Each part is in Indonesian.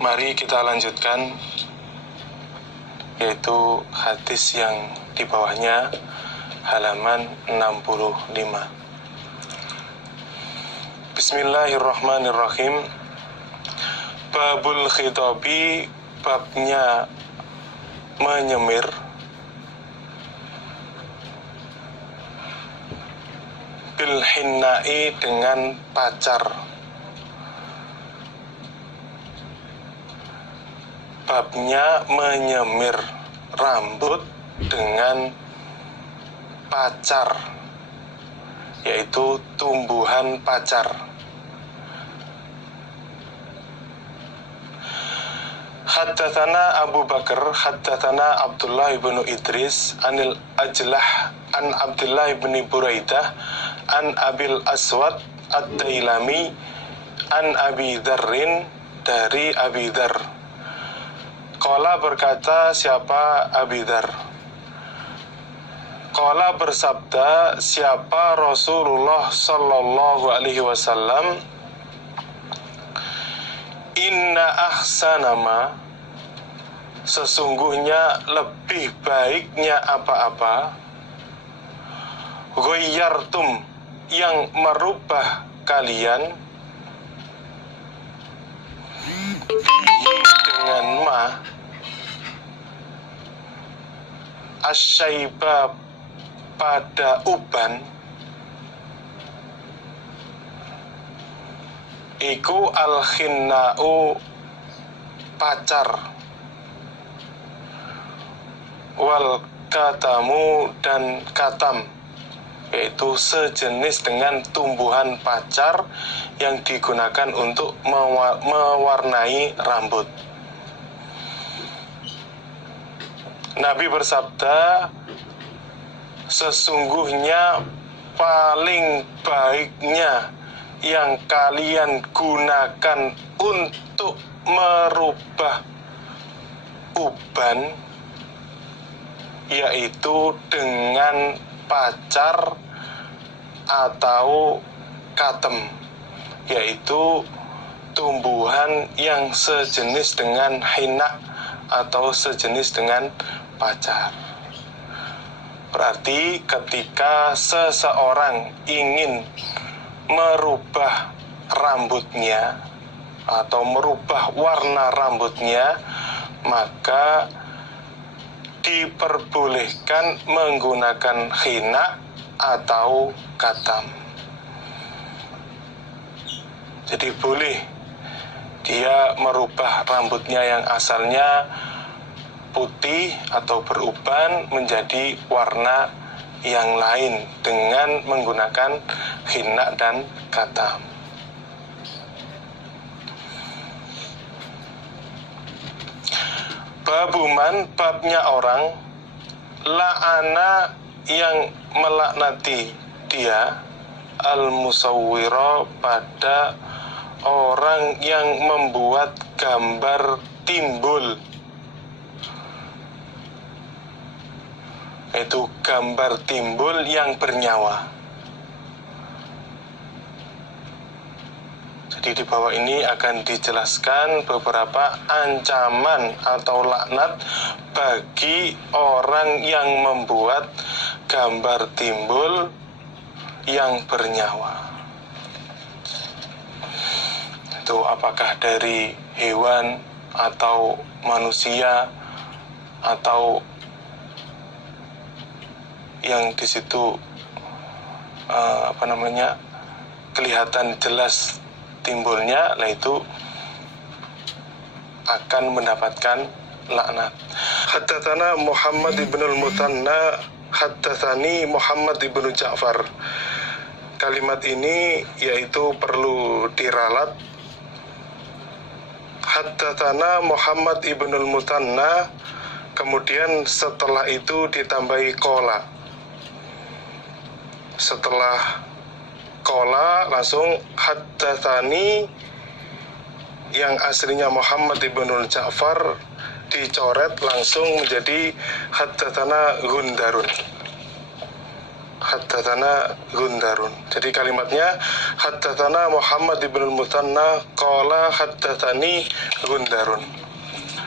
Mari kita lanjutkan, yaitu hadis yang di bawahnya, halaman 65. Bismillahirrahmanirrahim. Babul khitabi, babnya menyemir. Bil hinnai, dengan pacar. Babnya menyemir rambut dengan pacar, yaitu tumbuhan pacar. Haddatsana Abu Bakar, haddatsana Abdullah bin Idris, anil Ajlah, an Abdullah bin Buraidah, an Abil Aswad Ad-Dailami, an Abi Dzarrin, dari Abi Dzar. Qala, berkata siapa Abi Dzar? Qala, bersabda siapa Rasulullah sallallahu alaihi wasallam, inna ahsana ma, sesungguhnya lebih baiknya apa-apa, ghayyartum, yang merubah kalian, dengan ma, asyaiba, pada uban, iku al-khinna'u, pacar, wal katamu, dan katam, yaitu sejenis dengan tumbuhan pacar yang digunakan untuk mewarnai rambut. Nabi bersabda, sesungguhnya paling baiknya yang kalian gunakan untuk merubah uban, yaitu dengan pacar atau katem, yaitu tumbuhan yang sejenis dengan hinna atau sejenis dengan pacar. Berarti ketika seseorang ingin merubah rambutnya atau merubah warna rambutnya, maka diperbolehkan menggunakan khina atau katam. Jadi boleh dia merubah rambutnya yang asalnya putih atau beruban menjadi warna yang lain dengan menggunakan khina dan katam. Babuman, babnya orang, la'ana, yang melaknati dia, al-musawwira, pada orang yang membuat gambar timbul, yaitu gambar timbul yang bernyawa. Jadi di bawah ini akan dijelaskan beberapa ancaman atau laknat bagi orang yang membuat gambar timbul yang bernyawa. Itu apakah dari hewan atau manusia, atau yang di situ kelihatan jelas timbulnya, lah itu akan mendapatkan laknat. Haddatsana Muhammad ibnul Muthanna, haddatsani Muhammad ibnu Ja'far. Kalimat ini yaitu perlu diralat. Haddatsana Muhammad ibnul Muthanna, kemudian setelah itu ditambahi qala. Setelah qala langsung haddatsani, yang aslinya Muhammad ibnul Ja'far dicoret langsung menjadi haddatsana Gundarun. haddatsana Gundarun. Jadi kalimatnya haddatsana Muhammad ibn al-Muthanna qala haddatsani Gundarun.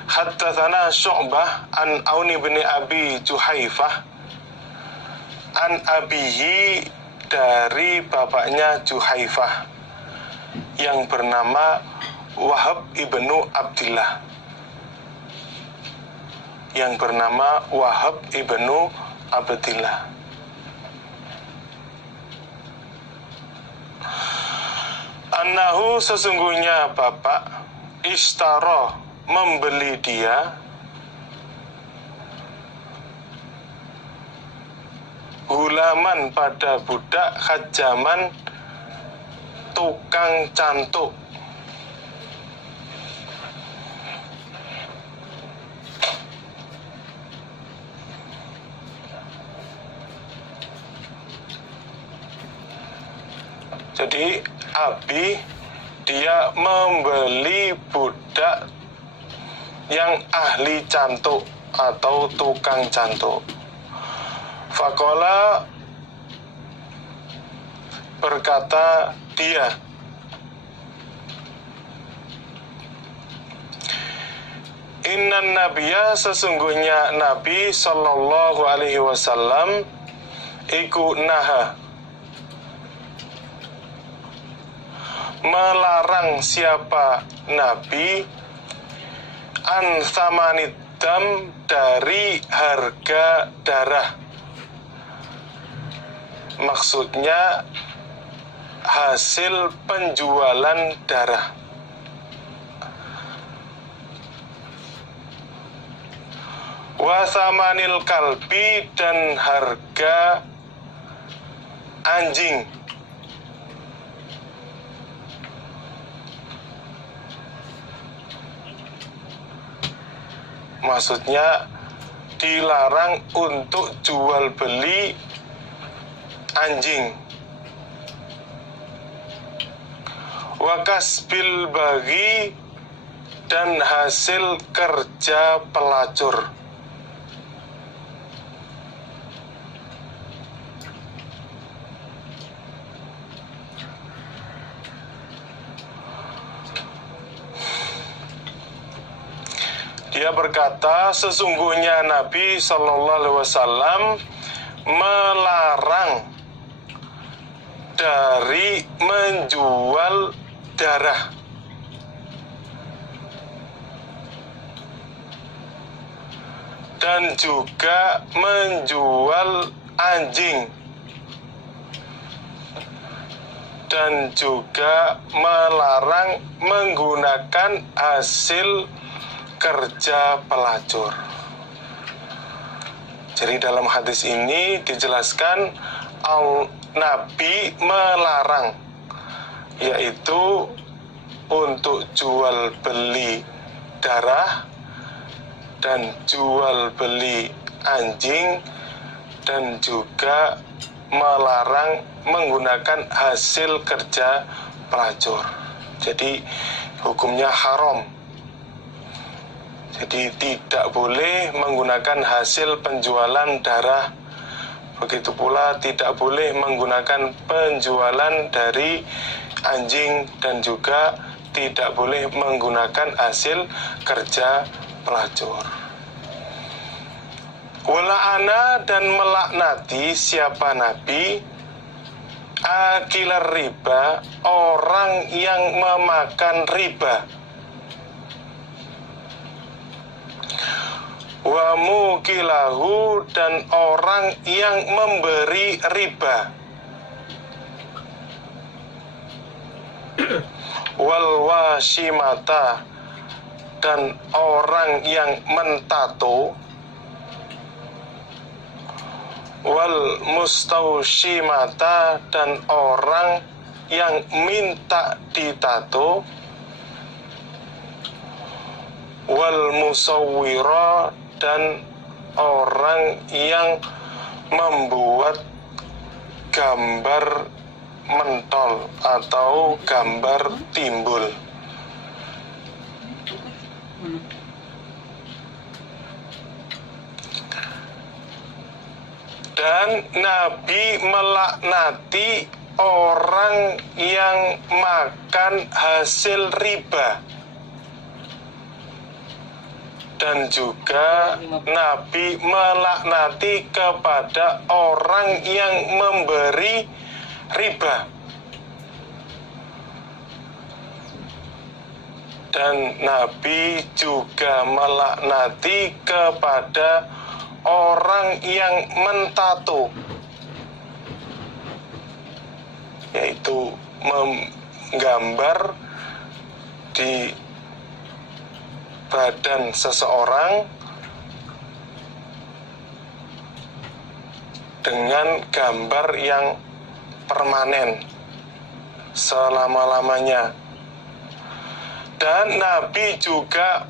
Haddatsana Syu'bah an Aun bin Abi Juhaifah an abihi, dari bapaknya Juhaifah yang bernama Wahab ibnu Abdillah, yang bernama Wahab ibnu Abdillah. Annahu, sesungguhnya bapak, ishtara, membeli dia, gulaman, pada budak, hajaman, tukang cantuk. Jadi Abi, dia membeli budak yang ahli cantuk atau tukang cantuk. Faqala, berkata dia, Innan Nabiya, sesungguhnya Nabi Sallallahu Alaihi Wasallam iku naha, melarang siapa Nabi, an thamanidam, dari harga darah. Maksudnya hasil penjualan darah. Wa thamanil kalbi, dan harga anjing. Maksudnya dilarang untuk jual beli anjing. Wa kasbil bagi, dan hasil kerja pelacur. Dia berkata, sesungguhnya Nabi Sallallahu Alaihi Wasallam melarang dari menjual darah. Dan juga menjual anjing. Dan juga melarang menggunakan hasil kerja pelacur. Jadi dalam hadis ini dijelaskan Nabi melarang, yaitu untuk jual beli darah dan jual beli anjing, dan juga melarang menggunakan hasil kerja pelacur. Jadi hukumnya haram. Jadi tidak boleh menggunakan hasil penjualan darah. Begitu pula tidak boleh menggunakan penjualan dari anjing, dan juga tidak boleh menggunakan hasil kerja pelacur. Wala'ana, dan melaknati siapa Nabi, akilar riba, orang yang memakan riba, wa mukilahu, dan orang yang memberi riba, wal washimata, dan orang yang mentato, wal mustaushimata, dan orang yang minta ditato, wal musawwira, dan orang yang membuat gambar mentol atau gambar timbul. Dan Nabi melaknati orang yang makan hasil riba. Dan juga Nabi melaknati kepada orang yang memberi riba. Dan Nabi juga melaknati kepada orang yang mentato, yaitu menggambar di badan seseorang dengan gambar yang permanen selama-lamanya. Dan Nabi juga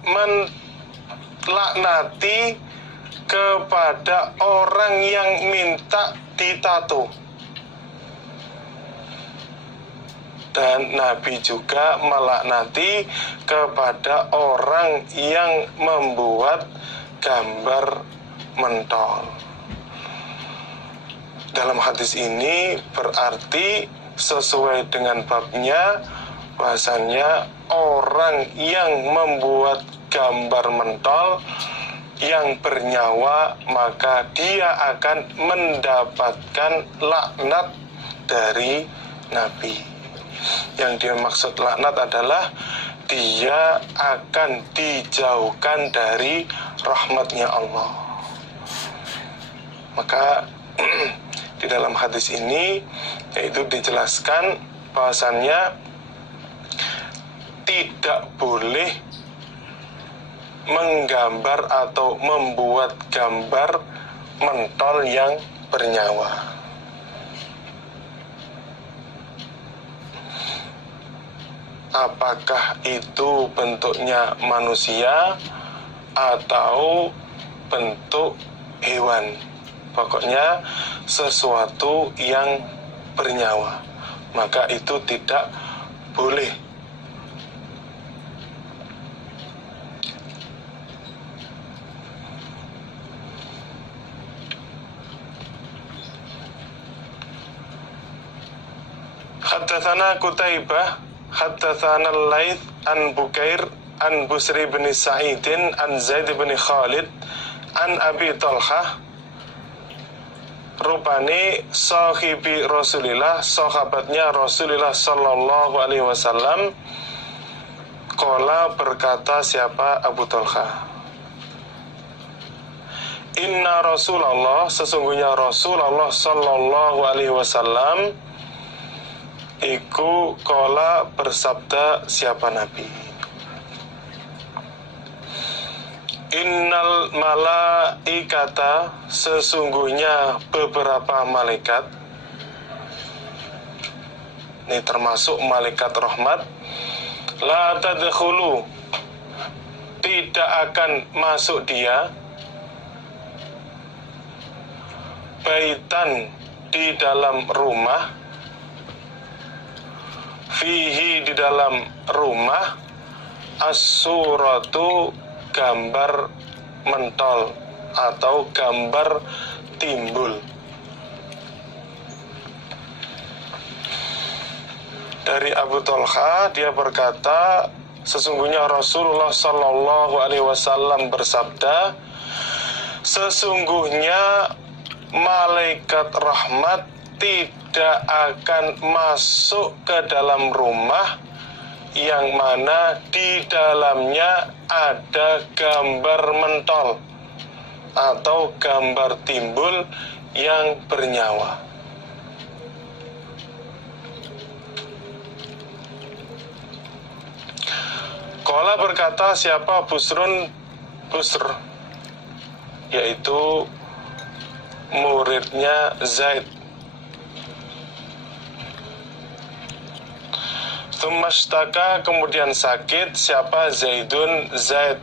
melaknati kepada orang yang minta ditato. Dan Nabi juga melaknati kepada orang yang membuat gambar mentol. Dalam hadis ini berarti sesuai dengan babnya, bahasanya orang yang membuat gambar mentol yang bernyawa, maka dia akan mendapatkan laknat dari Nabi. Yang dimaksud laknat adalah dia akan dijauhkan dari rahmatnya Allah. Maka di dalam hadis ini yaitu dijelaskan bahwasannya tidak boleh menggambar atau membuat gambar mentol yang bernyawa. Apakah itu bentuknya manusia atau bentuk hewan, pokoknya sesuatu yang bernyawa, maka itu tidak boleh. Haddatsana Qutaibah haddatsana Al-Laits an Bukair an Busri bin Sa'idin an Zaid bin Khalid an Abi Talhah, rupani sahibi Rasulillah, sahabatnya Rasulullah sallallahu alaihi wasallam, qala, berkata siapa Abu Talhah, inna Rasulullah, sesungguhnya Rasulullah sallallahu alaihi wasallam iku qala, bersabda siapa Nabi, innal malaikata, sesungguhnya beberapa malaikat, ini termasuk malaikat rahmat, la tadkhulu, tidak akan masuk dia, baitan, di dalam rumah, fihi, di dalam rumah, as-suratu, gambar mentol atau gambar timbul. Dari Abu Talha, dia berkata sesungguhnya Rasulullah sallallahu alaihi wasallam bersabda, sesungguhnya malaikat rahmat tidak akan masuk ke dalam rumah yang mana di dalamnya ada gambar mentol atau gambar timbul yang bernyawa. Qala, berkata siapa Busrun, Busr, yaitu muridnya Zaid. Tsummashtaka, kemudian sakit siapa Zaidun, Zaid.